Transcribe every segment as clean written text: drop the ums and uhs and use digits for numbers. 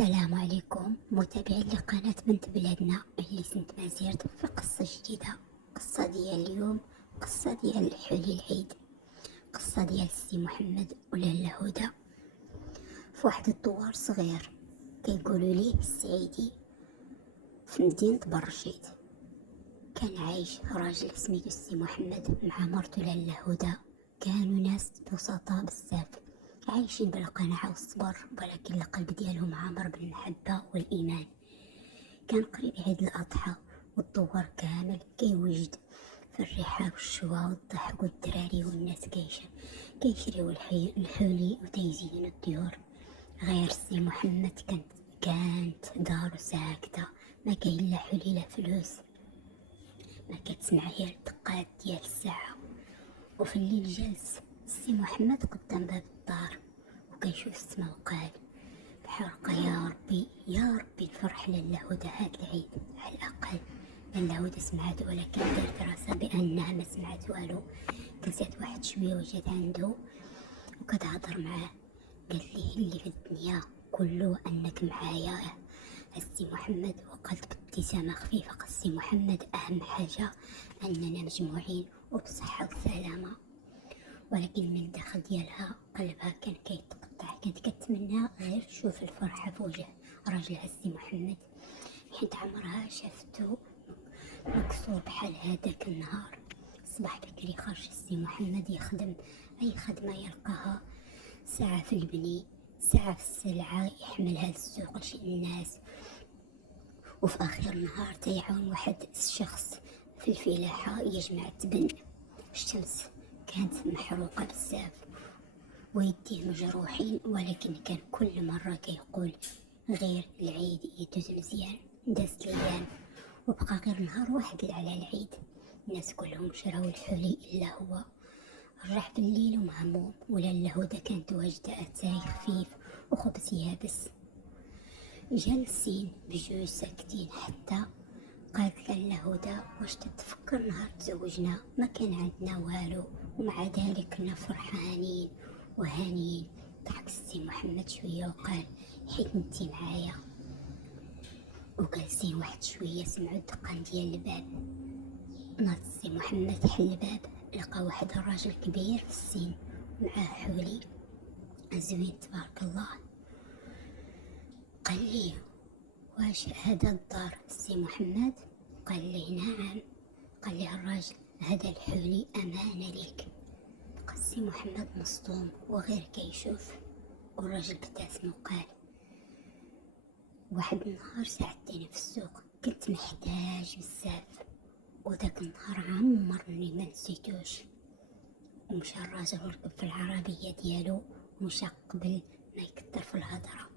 السلام عليكم متابعين لقناة بنت بلادنا اللي سنت ما زيرت في قصة جديدة. قصة ديال اليوم، قصة ديال حلي العيد، قصة ديال السي محمد ولاله هدى في واحد الدوار صغير كيقولوا ليه السعيدي في مدينة برشيد. كان عايش راجل سميتو السي محمد مع مرتو لاله هدى. كانوا ناس بسطاء بزاف عايشين بالقناعة والصبر، ولكن القلب ديالهم عامر بالمحبة والإيمان. كان قريب عيد الأضحى والدوار كامل كيوجد في الريحة والشوا والضحك والدراري والناس كيشريو الحلي وتيزينوا الديور. غير السي محمد كانت دارو ساكتة، ما كاين لا حلي لا فلوس، ما كتسمع غير الدقات ديال الساعة. وفي الليل جالس السي محمد قدام باب الدار وكيشوف السما وقال بحرقة يا ربي يا ربي الفرح لاله هدى هاد العيد. على الأقل لاله هدى سمعت، ولكن دارت راسها بأنها ما سمعت والو. كزات واحد شوية وجات عنده وكتهضر معاه، قالت ليه اللي في الدنيا كله أنك معايا السي محمد. وقالت بابتسامة خفيفة السي محمد أهم حاجة أننا مجموعين وبصحة وسلامة. ولكن من الداخل ديالها قلبها كان كيتقطع، كانت كتمنى غير تشوف الفرحة في وجه راجلها السي محمد، حيت عمرها شافتو مكسور بحال هذاك النهار. صباح بكري خرج السي محمد يخدم أي خدمة يلقاها، ساعة في البني ساعة في السلعة يحملها للسوق لشي الناس، وفي آخر النهار تيعاون واحد الشخص في الفلاحة يجمع التبن. الشمس كانت محروقة بزاف ويديه مجروحين، ولكن كان كل مرة كيقول غير العيد يدوز مزيان. دازت الايام وبقى غير نهار واحد على العيد. الناس كلهم شراو الحلي الا هو. رجع في الليل ومهموم، ولاله هدى كانت واجدة اتاي خفيف وخبز يابس. جالسين بجوج ساكتين حتى قالت لاله هدى واش تتفكر نهار تزوجنا ما كان عندنا والو، ومع ذلك كنا فرحانين وهانيين. ضحك السي محمد شويه وقال حيت انتي معايا. وجالسين واحد شويه سمعوا الدقان ديال الباب. ناض السي محمد حل الباب، لقى واحد الراجل كبير في السن معاه حولي زوين تبارك الله. قال ليه واش هذا الدار السي محمد؟ قال ليه نعم. قال ليه الراجل هذا الحلي أمانة ليك. بقى السي محمد مصدوم وغير كيشوف، والراجل ابتسم وقال واحد النهار ساعدتيني في السوق كنت محتاج بزاف، وذاك النهار عمرني ما نسيتوش. ومشى الراجل وركب في العربية ديالو ومشى قبل ما يكتر في الهضرة.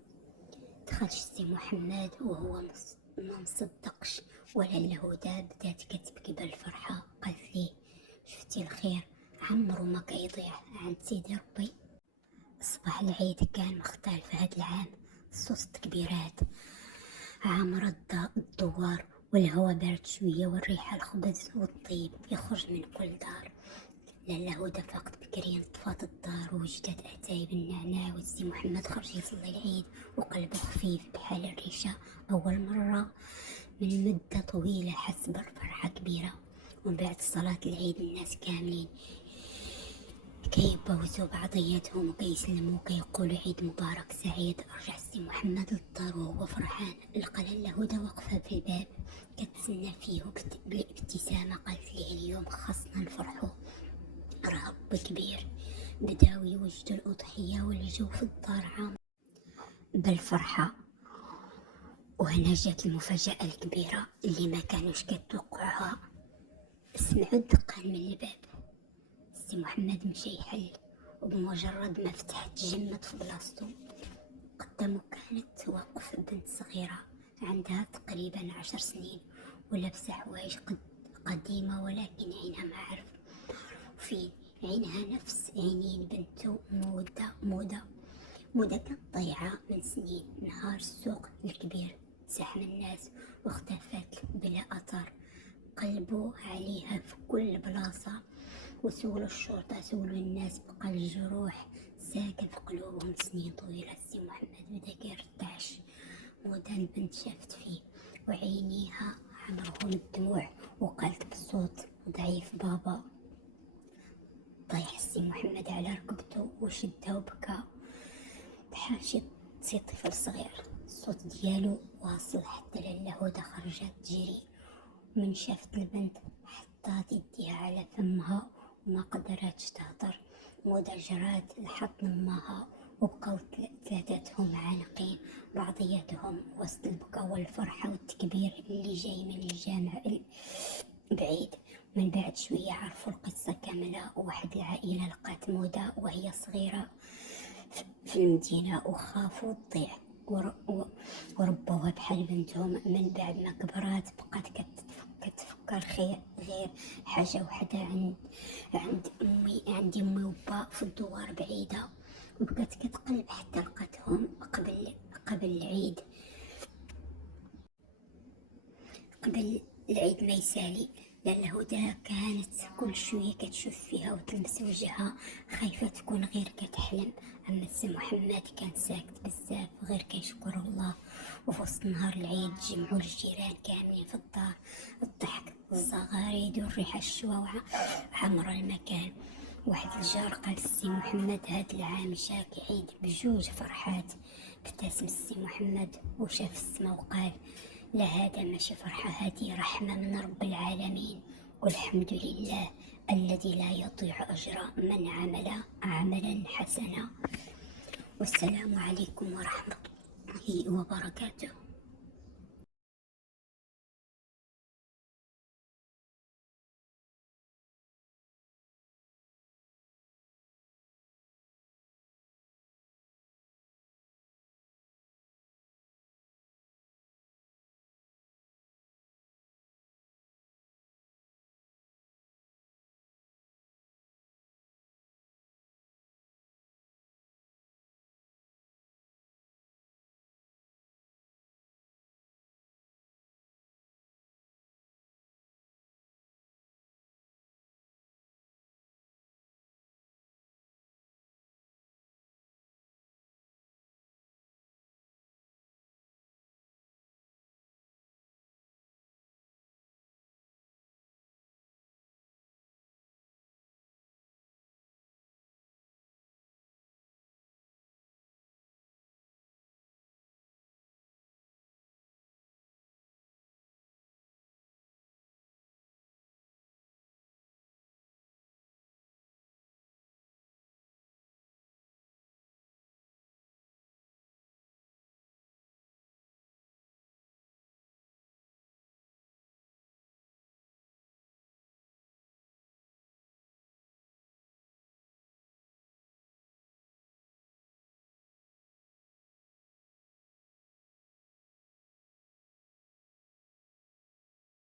دخل السي محمد وهو ما مصدقش، ولا الهدى بدات كتبكي بالفرحة. قالت ليه شفتي الخير عمرو ما كيضيع عند سيدي ربي. صباح العيد كان مختلف هاد العام، صوت التكبيرات عامر الدوار، والهواء بارد شوية، والريحة الخبز والطيب يخرج من كل دار. لاله هدى فاقت بكري انطفات الدار ووجدت اتاي بالنعناع، والسي محمد خرج يصلي العيد وقلبه خفيف بحال الريشة. اول مرة من مدة طويلة حس بالفرحة كبيرة. ومن بعد صلاة العيد الناس كاملين كيبوزوا بعضياتهم وكيسلموا وكيقولوا عيد مبارك سعيد. رجع السي محمد للدار وهو فرحان، لقى لاله هدى واقفة في الباب كتسنى فيه بالابتسامة. قالت ليه اليوم خاصنا نفرحوا، راه رب كبير. بداو يوجدوا الأضحية والجو في الدار عام بالفرحة. وهنا جات المفاجأة الكبيرة اللي ما كانوش كتوقعوها. سمعوا الدقان من الباب. السي محمد مشى يحل، وبمجرد ما فتح تجمد في بلاصتو. قدامه كانت واقف بنت صغيرة عندها تقريبا 10 سنين، ولابسة حوايج قديمة، ولكن عينها ما عرف فين. عينها نفس عينين بنته مودة كانت ضيعة من سنين. نهار السوق الكبير زحم الناس واختفت بلا أثر. قلبوا عليها في كل بلاصة، وسولوا الشرطة سولوا الناس، بقى الجروح ساكن في قلوبهم سنين طويلة. السي محمد بدا كيرتعش الهدى البنت شافت فيه وعينيها عمرهم الدموع، وقالت بصوت ضعيف: بابا. طيح السي محمد على ركبته وشدها وبكى بحال شي طفل صغير. الصوت ديالو واصل حتى لاله هدى خرجت تجري. من شافت البنت حطات يديها على فمها وما قدراتش تهضر. هدى جرات لحضن امها وبقاو ثلاثتهم عانقين بعضياتهم وسط البكا والفرحة والتكبير اللي جاي من الجامع بعيد. من بعد شوية عرفوا القصة كاملة، وواحد العائلة لقات هدى وهي صغيرة في المدينة وخافوا تضيع وربوها بحال بنتهم. من بعد ما كبرات بقات كتفكر غير حاجة وحدة: عندي امي وبا في الدوار بعيدة. وبقات كتقلب حتى لقاتهم قبل العيد ما يسالي. لاله هدى كانت كل شوية كتشوف فيها وتلمس وجهها، خايفة تكون غير كتحلم. أما السي محمد كان ساكت بزاف، غير كيشكر الله. وفي وسط نهار العيد جمعوا الجيران كاملين في الدار، الضحك الزغاريد والريحة الشواوعة عمر المكان. واحد الجار قال السي محمد: هاد العام جاك عيد بجوج فرحات. ابتسم السي محمد وشاف السما وقال: لا، هذا ماشي فرحة، هذه رحمة من رب العالمين، والحمد لله الذي لا يضيع أجر من عمل عملا حسنا. والسلام عليكم ورحمة الله وبركاته.